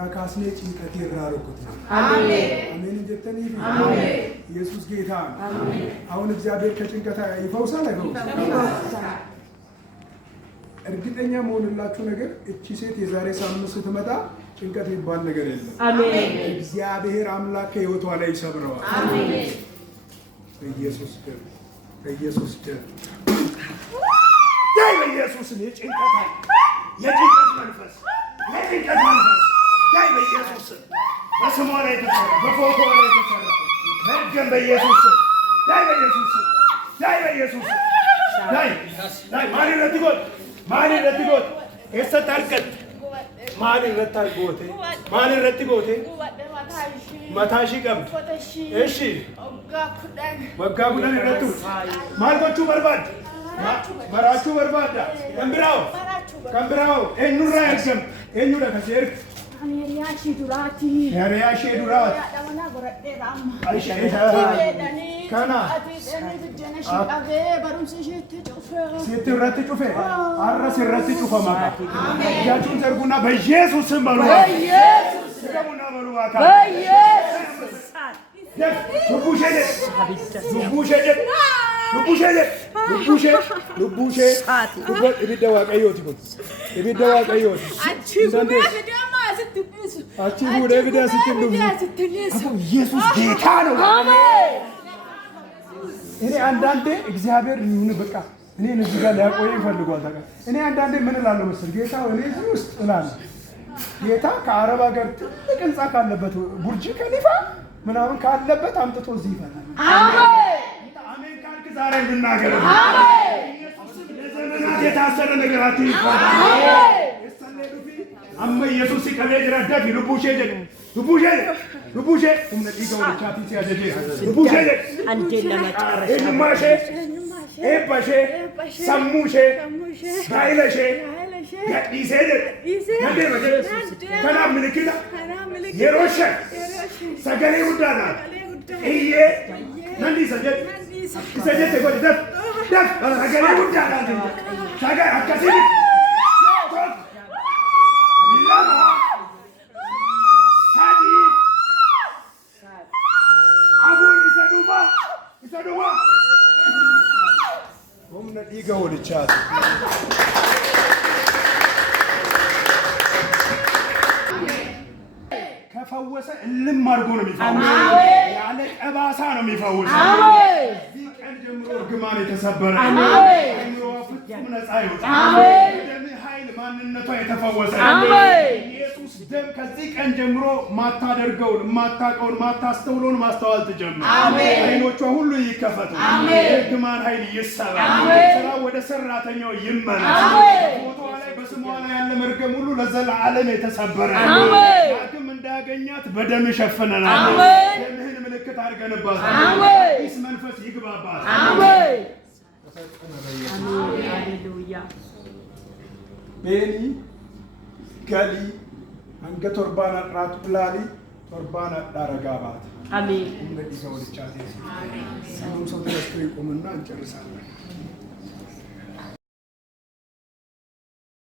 ራካስኔ ጭንቀት ይራሩኩት አሜን አሜን እንጀተኒ አሜን ኢየሱስ ጌታ አሜን አሁን እግዚአብሔር ከጭንቀት ይፈውሳል አይፈውስም እርግጠኛ መሆንላችሁ ነገር እቺ ሴት የዛሬ ሳምንት ስትመጣ ጭንቀት ይባል ነገር የለም አሜን እግዚአብሔር አምላክ ህይወቷ ላይ ይሰብረዋል አሜን በኢየሱስ ደም በኢየሱስ ደም ዳይ በኢየሱስ የጭንቀት መንፈስ ዳይ በኢየሱስ በስሟ ላይ ተሰራ በፎቶ ላይ ተሰራ በደም በኢየሱስ ዳይ በኢየሱስ ዳይ ማን ረትጎት እሰታርቀት ማን ረትጎት መታሺ ቀም እሺ ወጋ ጉዳን ረቱ ማልጎቹ በርባድ መራቹ በርባዳ ከምብራው ኤኑራ ያርገም ኤኑ ለከሴር Hariyashi durati. Damana goradhe ramma. Kana. Sitti irratti cufe. Arras irratti cufama. Jaachuun sarguna በኢየሱስ ስም በሉ። በኢየሱስ ስሙና በሉ ዋካ። በኢየሱስ Lubbushee ibidda waaqayyooti kun ibidda waaqayyooti achi fuudhee ibidda sitti dhufu ኢየሱስ ጌታ ነው አሜን እኔ አንዳንዴ እግዚአብሔር ምን በቃ እኔ እዚህ ጋር ሊያቆይ ይፈልጋል ታውቃለህ እኔ አንዳንዴ ምን እላለሁ መሰለህ ጌታ እኔ እዚህ ውስጥ እላለሁ ጌታ ከአረብ ሀገር ትልቅ ህንጻ ካለበት ቡርጅ ከሊፋ ምናምን ካለበት አምጥቶ እዚህ ይፈታል አሜን አሜን ካልክ ዛሬ እንድናገር አሜን ኢየሱስ ለዘመናት የታሰረ ነገራችን ይፈታል አሜን የሰለዱፊ አመ ኢየሱስ ከሌጅራ ደፊ ሉቡሼ ኡምነዲጋው ቻቲ ሲያደደ ሉቡሼ አንዴ ለመጨረሻ እንማሼ ኤባሼ ሰሙሼ ጋይለሼ ገዲሴ ነደረ ከና ምልክታ የሮሸ ሰገሌ ጉዳና እዬ ነንዲ ሰጀት ተጎደ ደፍ ሰገሌ ጉዳና ሰገ አከሲ ለማ ሳዲ አቡን ይሰዱማ ኦምነ ዲጋው ልቻት ከፈወሰ እልም አድርጎ ነው የሚፈውሰው ያለ ጠባሳ ነው የሚፈውሰው እዚህ ቀን ጀምሮ እርግማን የተሰበረ አይምሮዋ ፍጹም ነፃ ይወጣ ደም ኃይል ማንነቷ የተፈወሰ ኢየሱስ ደም ከዚህ ቀን ጀምሮ ማታደርገውን ማታቀውን ማታስተውለውን ማስተዋል ትጀምር አይኖቿ ሁሉ ይከፈቱ እርግማን ኃይል ይሰራ ስራ ወደ ሰራተኛው ይመለስ ፎቶዋ ላይ በስሟ ላይ ያለ መርገም ሁሉ ለዘላለም የተሰበረ ዳግም እንዳገኛት በደም ሸፈነናል ደምህን ምልክት አድርገንባት አዲስ መንፈስ ይግባባት አሜን ሃሌሉያ ቤኒ ገሊ አንገ ቶርባና ራቱ ብላሊ ቶርባና ዳረጋባት አሜን እንግዲህ ሰው ልቻቴ አሜን ሰው ተስተሪ ቆምና እንጨርሳለን